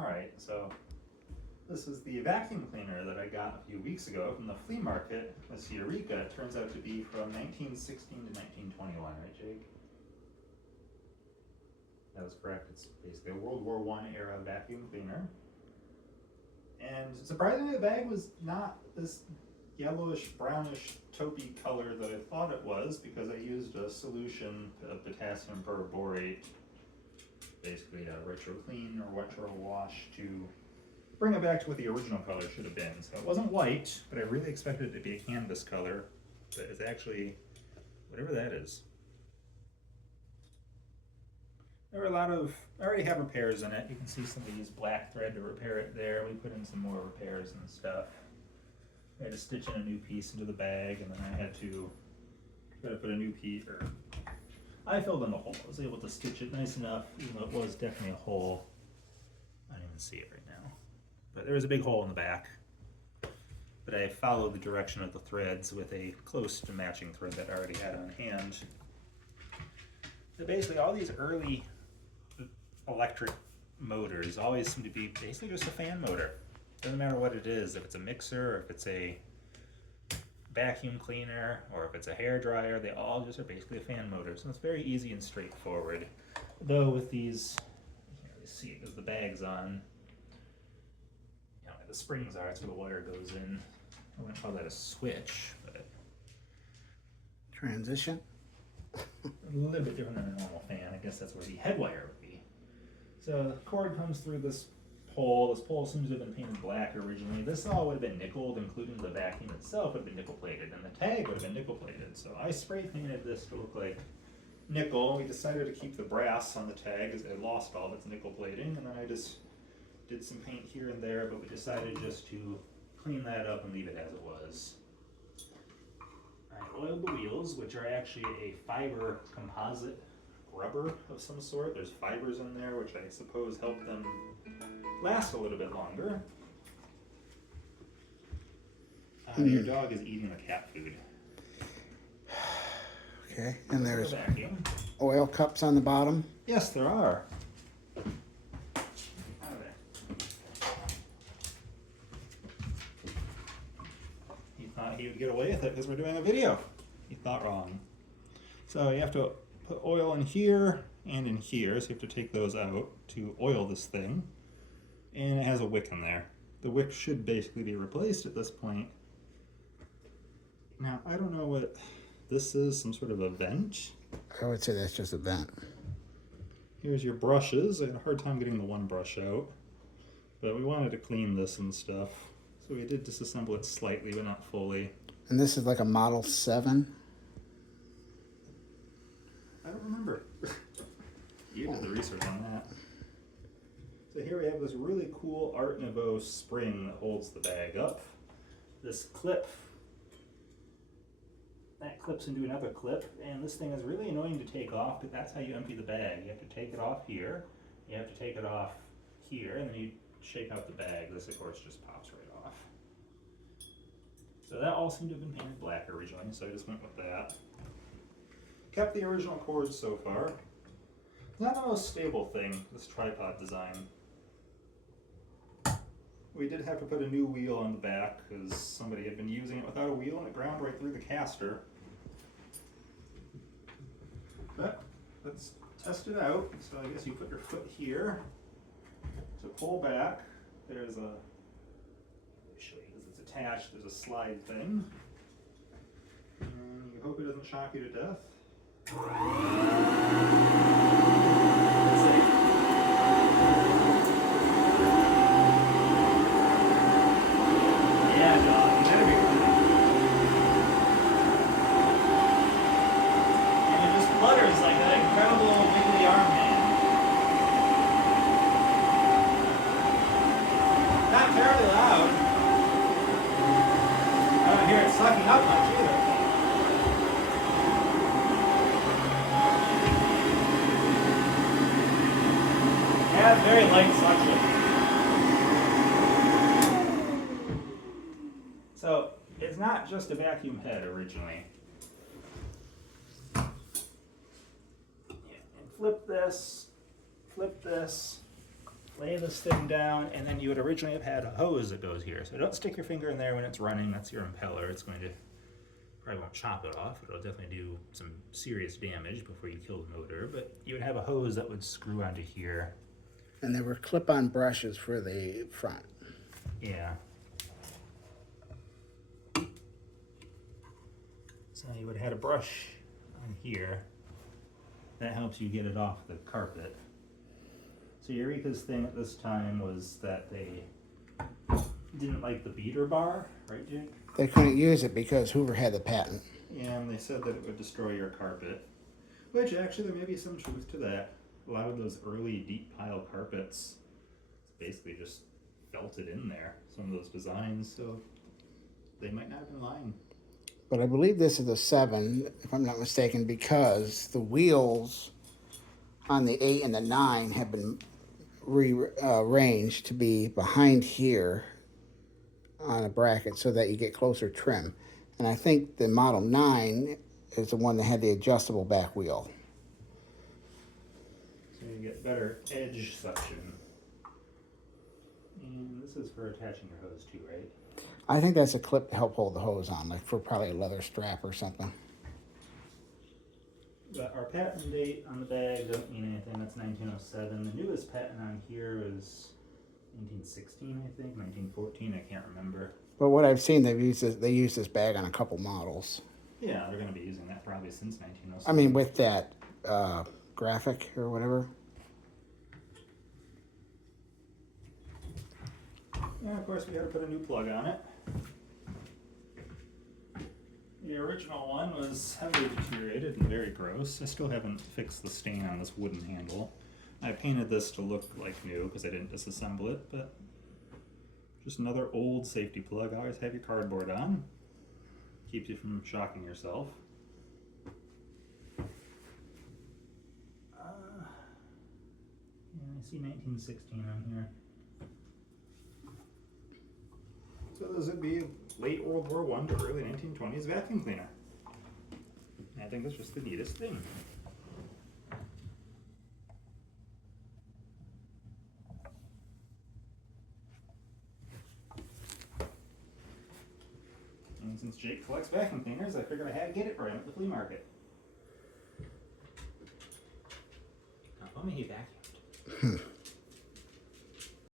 Alright, so this is the vacuum cleaner that I got a few weeks ago from the flea market. This Eureka. It turns out to be from 1916 to 1921, right, Jake? That was correct. It's basically a World War I era vacuum cleaner. And surprisingly, the bag was not this yellowish, brownish, taupey color that I thought it was, because I used a solution of potassium perborate, basically a retro clean or retro wash, to bring it back to what the original color should have been. So it wasn't white, but I really expected it to be a canvas color, but it's actually whatever that is. There were a lot of, I already have repairs in it. You can see some of these black thread to repair it there. We put in some more repairs and stuff. I had to stitch in a new piece into the bag, and then I had to try to put a new piece, or I filled in the hole. I was able to stitch it nice enough, even though it was definitely a hole. I don't even see it right now. But there was a big hole in the back. But I followed the direction of the threads with a close to matching thread that I already had on hand. So basically all these early electric motors always seem to be basically just a fan motor. Doesn't matter what it is, if it's a mixer, or if it's a vacuum cleaner, or if it's a hair dryer, they all just are basically a fan motor. So it's very easy and straightforward. Though with these, you can't really see it because the bag's on. You know, the springs are, that's where the wire goes in. I wouldn't call that a switch, but Transition. a little bit different than a normal fan. I guess that's where the head wire would be. So the cord comes through this pole. This pole seems to have been painted black originally. This all would have been nickeled, including the vacuum itself would have been nickel plated, and the tag would have been nickel plated. So I spray painted this to look like nickel. We decided to keep the brass on the tag as it lost all of its nickel plating, and then I just did some paint here and there, but we decided just to clean that up and leave it as it was. I oiled the wheels, which are actually a fiber composite rubber of some sort. There's fibers in there, which I suppose help them last a little bit longer. Your dog is eating the cat food. Okay, and there's vacuum. oil cups on the bottom. Yes, there are. He thought he would get away with it because we're doing a video. He thought wrong. So you have to put oil in here and in here, so you have to take those out to oil this thing. And it has a wick in there. The wick should basically be replaced at this point. Now, I don't know what this is, some sort of a vent. I would say that's just a vent. Here's your brushes. I had a hard time getting the one brush out, but we wanted to clean this and stuff. So we did disassemble it slightly, but not fully. And this is like a Model 7. I don't remember. You did the research on that. So here we have this really cool Art Nouveau spring that holds the bag up. This clip, that clips into another clip, and this thing is really annoying to take off, but that's how you empty the bag. You have to take it off here, you have to take it off here, and then you shake out the bag. This, of course, just pops right off. So that all seemed to have been painted black originally, so I just went with that. Kept the original cords so far. It's not the most stable thing, this tripod design. We did have to put a new wheel on the back because somebody had been using it without a wheel and it ground right through the caster. But let's test it out. So I guess you put your foot here to pull back. There's a, let me show you because it's attached, there's a slide thing. And you hope it doesn't shock you to death. Yeah, dog, you better be running. And it just flutters like an incredible wiggly arm man. Not terribly loud. I don't hear it sucking up much either. Yeah, very light suction. So it's not just a vacuum head originally. Yeah, and flip this, lay this thing down, and then you would originally have had a hose that goes here. So don't stick your finger in there when it's running. That's your impeller. It's going to, probably won't chop it off. It'll definitely do some serious damage before you kill the motor. But you would have a hose that would screw onto here. And there were clip-on brushes for the front. Yeah. So you would have had a brush on here. That helps you get it off the carpet. So Eureka's thing at this time was that they didn't like the beater bar, right, Jake? They couldn't use it because Hoover had the patent. Yeah, and they said that it would destroy your carpet. Which actually there may be some truth to that. A lot of those early deep pile carpets basically just felted in there, some of those designs, so they might not have been lying. But I believe this is a 7, if I'm not mistaken, because the wheels on the 8 and the 9 have been rearranged to be behind here on a bracket so that you get closer trim. And I think the Model 9 is the one that had the adjustable back wheel. So you get better edge suction. And this is for attaching your hose too, right? I think that's a clip to help hold the hose on, like for probably a leather strap or something. But our patent date on the bag doesn't mean anything. That's 1907. The newest patent on here is 1916, I think, 1914. I can't remember. But what I've seen, they use this bag on a couple models. Yeah, they're going to be using that probably since 1907. I mean, with that graphic or whatever. Yeah, of course we had to put a new plug on it. The original one was heavily deteriorated and very gross. I still haven't fixed the stain on this wooden handle. I painted this to look like new because I didn't disassemble it, but just another old safety plug. Always have your cardboard on. Keeps you from shocking yourself. Yeah, I see 1916 on here. So this would be a late World War I to early 1920s vacuum cleaner. I think that's just the neatest thing. And since Jake collects vacuum cleaners, I figured I had to get it for him at the flea market. Now, let me vacuum.